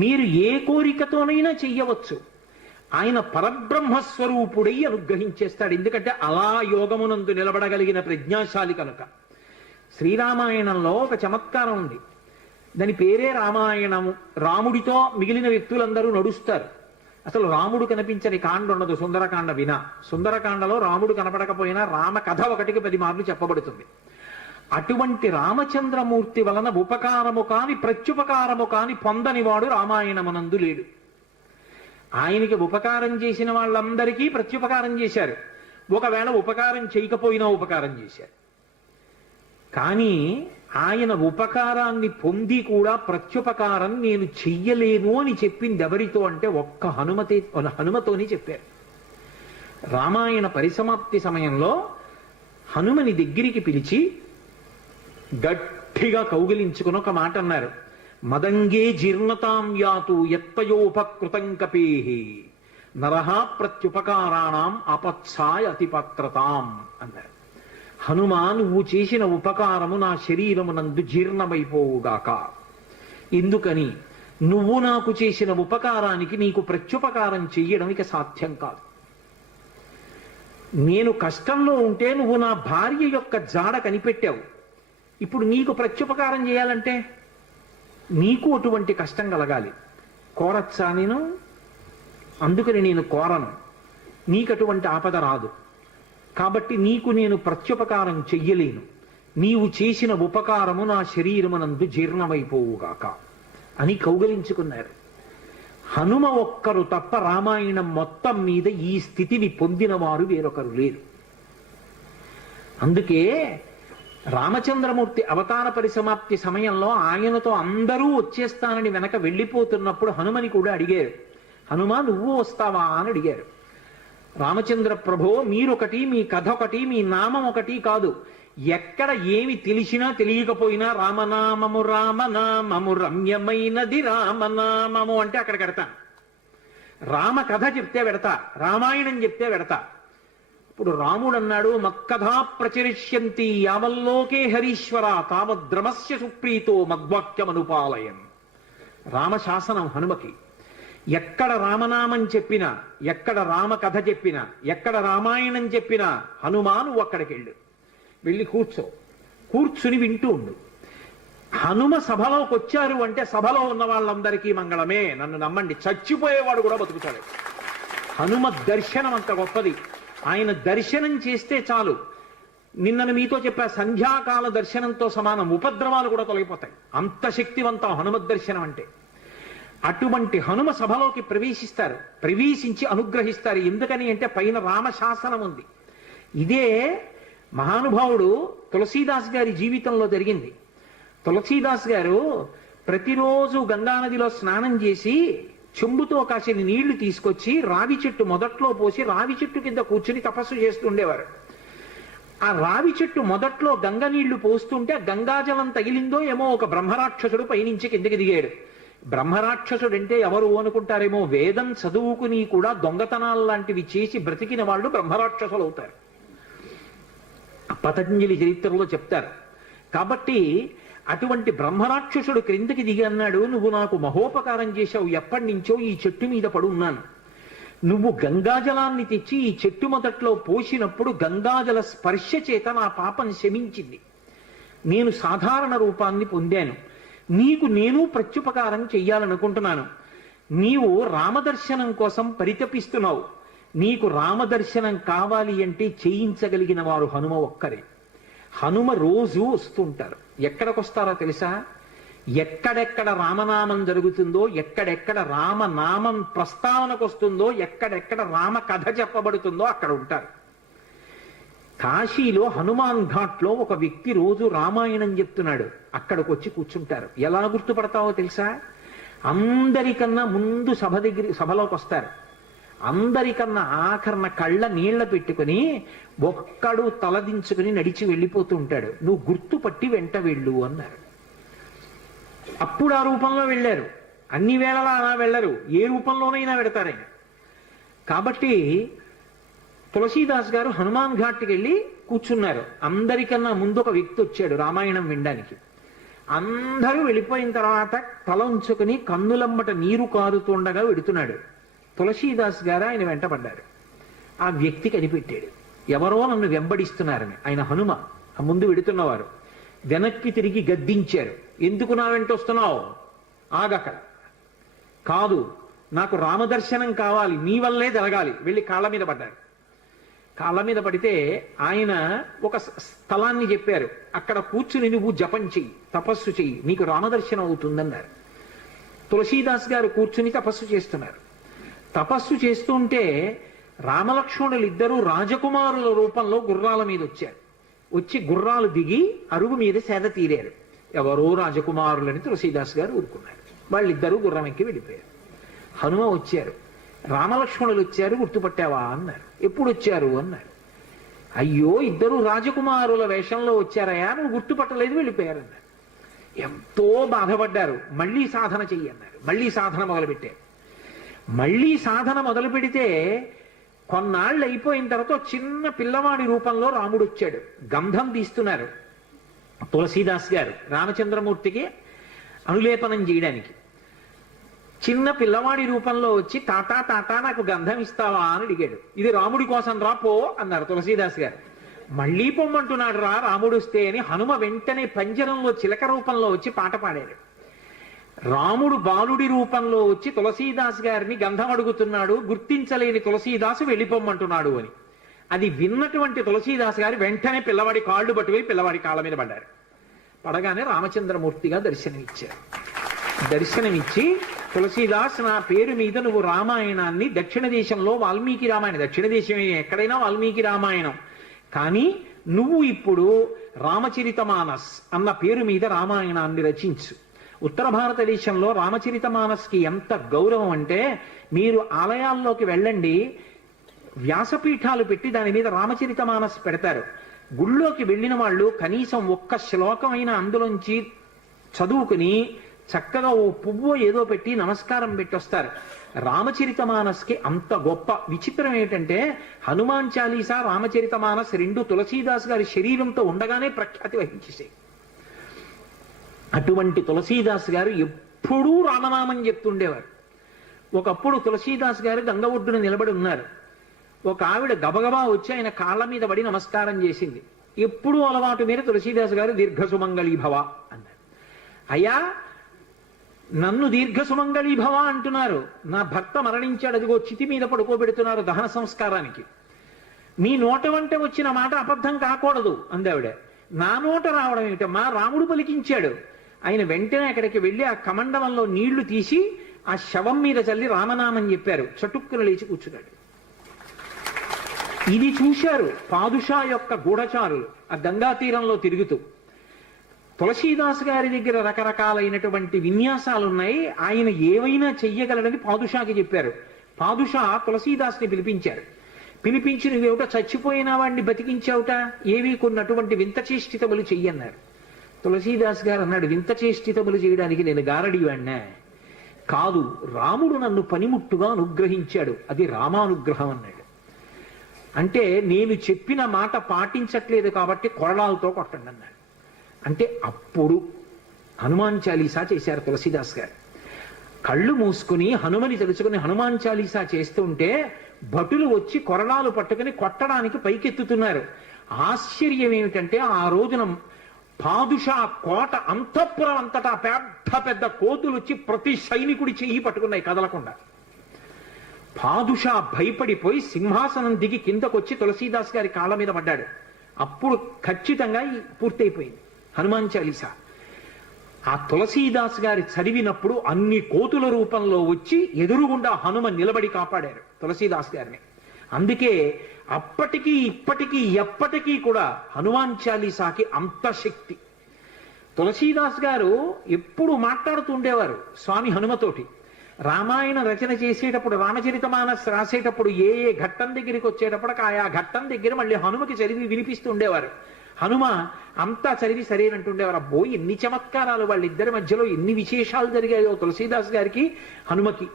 మీరు ఏ కోరికతోనైనా చెయ్యవచ్చు. ఆయన పరబ్రహ్మస్వరూపుడై అనుగ్రహించేస్తాడు. ఎందుకంటే అలా యోగమునందు నిలబడగలిగిన ప్రజ్ఞాశాలి కనుక. శ్రీరామాయణంలో ఒక చమత్కారం ఉంది, దాని పేరే రామాయణము. రాముడితో మిగిలిన వ్యక్తులందరూ నడుస్తారు. అసలు రాముడు కనిపించని కాండ ఉండదు సుందరకాండ వినా. సుందరకాండలో రాముడు కనపడకపోయినా రామ కథ 1కి 10 మార్లు చెప్పబడుతుంది. అటువంటి రామచంద్రమూర్తి వలన ఉపకారము కాని ప్రత్యుపకారము కాని పొందనివాడు రామాయణమునందు లేడు. ఆయనకి ఉపకారం చేసిన వాళ్ళందరికీ ప్రత్యుపకారం చేశారు. ఒకవేళ ఉపకారం చేయకపోయినా ఉపకారం చేశారు. కానీ ఆయన ఉపకారాన్ని పొంది కూడా ప్రత్యుపకారం నేను చెయ్యలేను అని చెప్పింది ఎవరితో అంటే ఒక్క హనుమతోని చెప్పారు. రామాయణ పరిసమాప్తి సమయంలో హనుమని దగ్గరికి పిలిచి గట్టిగా కౌగిలించుకుని ఒక మాట అన్నారు. మదంగే జీర్ణతాం యాతు యత్పయోపకృతం కపేహి నరహ ప్రత్యుపకారాణం అపత్సాయ అతిపత్రతాం అన్నారు. హనుమా, నువ్వు చేసిన ఉపకారము నా శరీరమునందు జీర్ణమైపోవుగాక. ఎందుకని? నువ్వు నాకు చేసిన ఉపకారానికి నీకు ప్రత్యుపకారం చెయ్యడం ఇక సాధ్యం కాదు. నేను కష్టంలో ఉంటే నువ్వు నా భార్య యొక్క జాడ కనిపెట్టావు. ఇప్పుడు నీకు ప్రత్యుపకారం చేయాలంటే నీకు అటువంటి కష్టం కలగాలి. కోరచ్చా నేను? అందుకని నేను కోరను. నీకటువంటి ఆపద రాదు. కాబట్టి నీకు నేను ప్రత్యుపకారం చెయ్యలేను. నీవు చేసిన ఉపకారము నా శరీరమునందు జీర్ణమైపోవుగాక అని కౌగలించుకున్నారు. హనుమ ఒక్కరు తప్ప రామాయణం మొత్తం మీద ఈ స్థితిని పొందిన వారు వేరొకరు లేరు. అందుకే రామచంద్రమూర్తి అవతార పరిసమాప్తి సమయంలో ఆయనతో అందరూ వచ్చేస్తానని వెనక వెళ్ళిపోతున్నప్పుడు హనుమని కూడా అడిగారు. హనుమా, నువ్వు వస్తావా అని అడిగారు. రామచంద్ర ప్రభో, మీరొకటి, మీ కథ ఒకటి, మీ నామం ఒకటి కాదు. ఎక్కడ ఏమి తెలిసినా తెలియకపోయినా రామనామము రామనామము రమ్యమైనది రామనామము అంటే అక్కడ పెడతాను. రామ కథ చెప్తే పెడతా, రామాయణం చెప్తే పెడతా. ఇప్పుడు రాముడు అన్నాడు, మక్కథా ప్రచరిష్యంతి యావల్లోకే హరీశ్వర తావద్రమస్య సుప్రీతో మద్వాక్యమనుపాలయం. రామశాసనం హనుమకి. ఎక్కడ రామనామం చెప్పినా, ఎక్కడ రామ కథ చెప్పినా, ఎక్కడ రామాయణం చెప్పినా హనుమా నువ్వు అక్కడికి వెళ్ళి కూర్చుని వింటూ ఉండు. హనుమ సభలోకి వచ్చారు అంటే సభలో ఉన్న వాళ్ళందరికీ మంగళమే. నన్ను నమ్మండి, చచ్చిపోయేవాడు కూడా బతుకుతాడు. హనుమ దర్శనం అంత గొప్పది. ఆయన దర్శనం చేస్తే చాలు. నిన్నను మీతో చెప్పా, సంధ్యాకాల దర్శనంతో సమానం. ఉపద్రవాలు కూడా తొలగిపోతాయి. అంత శక్తివంతం హనుమద్ దర్శనం అంటే. అటువంటి హనుమ సభలోకి ప్రవేశిస్తారు. ప్రవేశించి అనుగ్రహిస్తారు. ఎందుకని అంటే పైన రామశాసనం ఉంది. ఇదే మహానుభావుడు తులసీదాస్ గారి జీవితంలో జరిగింది. తులసీదాస్ గారు ప్రతిరోజు గంగానదిలో స్నానం చేసి చెంబుతో కాసిన నీళ్లు తీసుకొచ్చి రావి చెట్టు మొదట్లో పోసి రావి చెట్టు కింద కూర్చుని తపస్సు చేస్తుండేవారు. ఆ రావి చెట్టు మొదట్లో గంగ నీళ్లు పోస్తుంటే గంగాజలం తగిలిందో ఏమో ఒక బ్రహ్మరాక్షసుడు పైనుంచి కిందకి దిగాడు. బ్రహ్మరాక్షసుడంటే ఎవరు అనుకుంటారేమో, వేదం చదువుకుని కూడా దొంగతనాలు లాంటివి చేసి బ్రతికిన వాళ్ళు బ్రహ్మరాక్షసులు అవుతారు. పతంజలి చరిత్రలో చెప్తారు. కాబట్టి అటువంటి బ్రహ్మరాక్షసుడు క్రిందకి దిగి అన్నాడు, నువ్వు నాకు మహోపకారం చేశావు. ఎప్పటి నుంచో ఈ చెట్టు మీద పడి ఉన్నాను. నువ్వు గంగాజలాన్ని తెచ్చి ఈ చెట్టు మొదట్లో పోసినప్పుడు గంగాజల స్పర్శ చేత నా పాపం శమించింది. నేను సాధారణ రూపాన్ని పొందాను. నీకు నేను ప్రత్యుపకారం చెయ్యాలనుకుంటున్నాను. నీవు రామదర్శనం కోసం పరితపిస్తున్నావు. నీకు రామదర్శనం కావాలి అంటే చేయించగలిగిన వారు హనుమ ఒక్కరే. హనుమ రోజు వస్తుంటారు. ఎక్కడికొస్తారో తెలుసా? ఎక్కడెక్కడ రామనామం జరుగుతుందో, ఎక్కడెక్కడ రామనామం ప్రస్తావనకు వస్తుందో, ఎక్కడెక్కడ రామ కథ చెప్పబడుతుందో అక్కడ ఉంటారు. కాశీలో హనుమాన్ ఘాట్లో ఒక వ్యక్తి రోజు రామాయణం చెప్తున్నాడు. అక్కడికి వచ్చి కూర్చుంటారు. ఎలా గుర్తుపడతావో తెలుసా? అందరికన్నా ముందు సభలోకి వస్తారు. అందరికన్నా ఆఖరణ కళ్ళ నీళ్ల పెట్టుకుని ఒక్కడు తలదించుకుని నడిచి వెళ్ళిపోతూ ఉంటాడు. నువ్వు గుర్తుపట్టి వెంట వెళ్ళు అన్నారు. అప్పుడు ఆ రూపంలో వెళ్ళారు. అన్ని వేళలా అలా వెళ్ళరు, ఏ రూపంలోనైనా వెడతారని. కాబట్టి తులసీదాస్ గారు హనుమాన్ ఘాట్కి వెళ్ళి కూర్చున్నారు. అందరికన్నా ముందు ఒక వ్యక్తి వచ్చాడు రామాయణం వినడానికి. అందరూ వెళ్ళిపోయిన తర్వాత తల ఉంచుకుని కన్నులమ్మట నీరు కారుతుండగా వెడుతున్నాడు. తులసీదాస్ గారు ఆయన వెంటపడ్డారు. ఆ వ్యక్తి కనిపెట్టాడు, ఎవరో నన్ను వెంబడిస్తున్నారని. ఆయన హనుమ, ఆ ముందు వెడుతున్నవారు. వెనక్కి తిరిగి గద్దించారు, ఎందుకు నా వెంట వస్తున్నావు, ఆగక్కడ. కాదు, నాకు రామదర్శనం కావాలి, నీ వల్లే జరగాలి. వెళ్ళి కాళ్ళ మీద పడ్డారు. కాళ్ళ మీద పడితే ఆయన ఒక స్థలాన్ని చెప్పారు, అక్కడ కూర్చుని నువ్వు జపం చెయ్యి, తపస్సు చెయ్యి, నీకు రామదర్శనం అవుతుందన్నారు. తులసీదాస్ గారు కూర్చుని తపస్సు చేస్తున్నారు. తపస్సు చేస్తుంటే రామలక్ష్మణులు ఇద్దరూ రాజకుమారుల రూపంలో గుర్రాల మీద వచ్చారు. వచ్చి గుర్రాలు దిగి అరుగు మీద సేద తీరారు. ఎవరో రాజకుమారులని తులసీదాస్ గారు ఊరుకున్నారు. వాళ్ళిద్దరూ గుర్రం ఎక్కి వెళ్ళిపోయారు. హనుమ వచ్చారు, రామలక్ష్మణులు వచ్చారు, గుర్తుపట్టావా అన్నారు. ఎప్పుడు వచ్చారు అన్నారు. అయ్యో, ఇద్దరు రాజకుమారుల వేషంలో వచ్చారయా, నువ్వు గుర్తుపట్టలేదు, వెళ్ళిపోయారన్నారు. ఎంతో బాధపడ్డారు. మళ్ళీ సాధన చెయ్యన్నారు. మళ్ళీ సాధన మొదలుపెట్టారు. మళ్ళీ సాధన మొదలు పెడితే కొన్నాళ్ళు అయిపోయిన తర్వాత చిన్న పిల్లవాడి రూపంలో రాముడు వచ్చాడు. గంధం తీస్తున్నారు తులసీదాస్ గారు రామచంద్రమూర్తికి అనులేపనం చేయడానికి. చిన్న పిల్లవాడి రూపంలో వచ్చి తాతా తాతా నాకు గంధం ఇస్తావా అని అడిగాడు. ఇది రాముడి కోసం రా, పో అన్నారు తులసీదాస్ గారు. మళ్ళీ పొమ్మంటున్నాడు రా రాముడు వస్తే అని హనుమ వెంటనే పంజరంలో చిలక రూపంలో వచ్చి పాట పాడారు. రాముడు బాలుడి రూపంలో వచ్చి తులసీదాస్ గారిని గంధం అడుగుతున్నాడు, గుర్తించలేని తులసీదాసు వెళ్ళిపోమ్మంటున్నాడు అని. అది విన్నటువంటి తులసీదాస్ గారు వెంటనే పిల్లవాడి కాళ్ళు పట్టుకుని పిల్లవాడి కాళ్ళ మీద పడ్డారు. పడగానే రామచంద్రమూర్తిగా దర్శనమిచ్చారు. దర్శనమిచ్చి, తులసీదాస్, నా పేరు మీద నువ్వు రామాయణాన్ని, దక్షిణ దేశంలో వాల్మీకి రామాయణం, దక్షిణ దేశం ఎక్కడైనా వాల్మీకి రామాయణం, కానీ నువ్వు ఇప్పుడు రామచరితమానస్ అన్న పేరు మీద రామాయణాన్ని రచించు. ఉత్తర భారతదేశంలో రామచరితమానస్కి ఎంత గౌరవం అంటే, మీరు ఆలయాల్లోకి వెళ్ళండి, వ్యాసపీఠాలు పెట్టి దాని మీద రామచరితమానస్ పెడతారు. గుళ్ళోకి వెళ్ళిన వాళ్ళు కనీసం ఒక్క శ్లోకమైన అందులోంచి చదువుకుని చక్కగా ఓ పువ్వు ఏదో పెట్టి నమస్కారం పెట్టొస్తారు. రామచరితమానస్కి అంత గొప్ప. విచిత్రం ఏంటంటే హనుమాన్ చాలీసా, రామచరితమానస్ రెండు తులసీదాస్ గారి శరీరంతో ఉండగానే ప్రఖ్యాతి వహించేసాయి. అటువంటి తులసీదాస్ గారు ఎప్పుడూ రామనామం చెప్తుండేవారు. ఒకప్పుడు తులసీదాస్ గారు గంగ ఒడ్డున నిలబడి ఉన్నారు. ఒక ఆవిడ గబగబా వచ్చి ఆయన కాళ్ళ మీద పడి నమస్కారం చేసింది. ఎప్పుడూ అలవాటు మీద తులసీదాస్ గారు దీర్ఘసుమంగళీ భవ అన్నారు. అయ్యా, నన్ను దీర్ఘసుమంగళీ భవ అంటున్నారు, నా భర్త మరణించాడు, అదిగో చితి మీద పడుకోబెడుతున్నారు దహన సంస్కారానికి, మీ నోట వంట వచ్చిన మాట అబద్ధం కాకూడదు అందావిడ. నా నోట రావడం ఏమిటమ్మా, రాముడు పలికించాడు. ఆయన వెంటనే అక్కడికి వెళ్ళి ఆ కమండలంలో నీళ్లు తీసి ఆ శవం మీద చల్లి రామనామం చెప్పారు. చటుక్కున లేచి కూర్చున్నాడు. ఇది చూశారు పాదుషా యొక్క గూఢచారులు ఆ గంగా తీరంలో తిరుగుతూ. తులసీదాస్ గారి దగ్గర రకరకాలైనటువంటి విన్యాసాలున్నాయి, ఆయన ఏమైనా చెయ్యగలడని పాదుషాకి చెప్పారు. పాదుషా తులసీదాస్ని పిలిపించారు. పిలిపించి, నువ్వేమిటో చచ్చిపోయిన వాడిని బతికించావుట, ఏవి కొన్నటువంటి వింత చేష్టితములు చెయ్యన్నారు. తులసీదాస్ గారు అన్నాడు, వింత చేష్టితములు చేయడానికి నేను గారడీవాణ్ణా? కాదు, రాముడు నన్ను పనిముట్టుగా అనుగ్రహించాడు, అది రామానుగ్రహం అన్నాడు. అంటే నేను చెప్పిన మాట పాటించట్లేదు కాబట్టి కొరడాలతో కొట్టండి అన్నాడు. అంటే అప్పుడు హనుమాన్ చాలీసా చేశారు తులసీదాస్ గారు. కళ్ళు మూసుకుని హనుమని తెలుసుకుని హనుమాన్ చాలీసా చేస్తుంటే భటులు వచ్చి కొరడాలు పట్టుకుని కొట్టడానికి పైకెత్తుతున్నారు. ఆశ్చర్యం ఏమిటంటే ఆ రోజున పాదుషా కోట అంతఃపురం అంతటా పెద్ద పెద్ద కోతులు వచ్చి ప్రతి సైనికుడి చెయ్యి పట్టుకున్నాయి కదలకుండా. పాదుషా భయపడిపోయి సింహాసనం దిగి కిందకొచ్చి తులసీదాస్ గారి కాళ్ళ మీద పడ్డాడు. అప్పుడు ఖచ్చితంగా పూర్తయిపోయింది హనుమాన్ చాలీసా. ఆ తులసీదాస్ గారి చదివినప్పుడు అన్ని కోతుల రూపంలో వచ్చి ఎదురుగుండా హనుమ నిలబడి కాపాడారు తులసీదాస్ గారిని. అందుకే అప్పటికీ ఇప్పటికీ ఎప్పటికీ కూడా హనుమాన్ చాలీసాకి అంత శక్తి. తులసీదాస్ గారు ఎప్పుడు మాట్లాడుతూ ఉండేవారు స్వామి హనుమతోటి. రామాయణ రచన చేసేటప్పుడు, రామచరితమానస్ రాసేటప్పుడు ఏ ఏ ఘట్టం దగ్గరికి వచ్చేటప్పుడు ఆయా ఘట్టం దగ్గర మళ్ళీ హనుమకి చదివి వినిపిస్తూ ఉండేవారు. హనుమ అంతా చదివి సరేనంటుండేవారు. అబ్బో, ఎన్ని చమత్కారాలు వాళ్ళిద్దరి మధ్యలో, ఎన్ని విశేషాలు జరిగాయో తులసీదాస్ గారికి హనుమకి.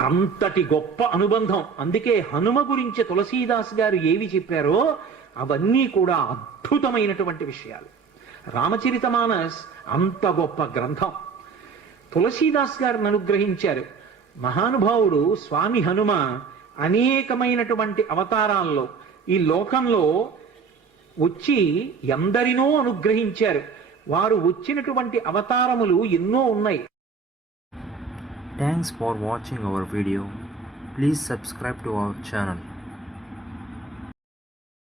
అంతటి గొప్ప అనుబంధం. అందుకే హనుమ గురించి తులసీదాస్ గారు ఏవి చెప్పారో అవన్నీ కూడా అద్భుతమైనటువంటి విషయాలు. రామచరితమానస్ అంత గొప్ప గ్రంథం. తులసీదాస్ గారిని అనుగ్రహించారు. మహానుభావుడు స్వామి హనుమ అనేకమైనటువంటి అవతారాల్లో ఈ లోకంలో వచ్చి ఎందరినో అనుగ్రహించారు. వారు వచ్చినటువంటి అవతారములు ఎన్నో ఉన్నాయి. Thanks for watching our video. Please subscribe to our channel.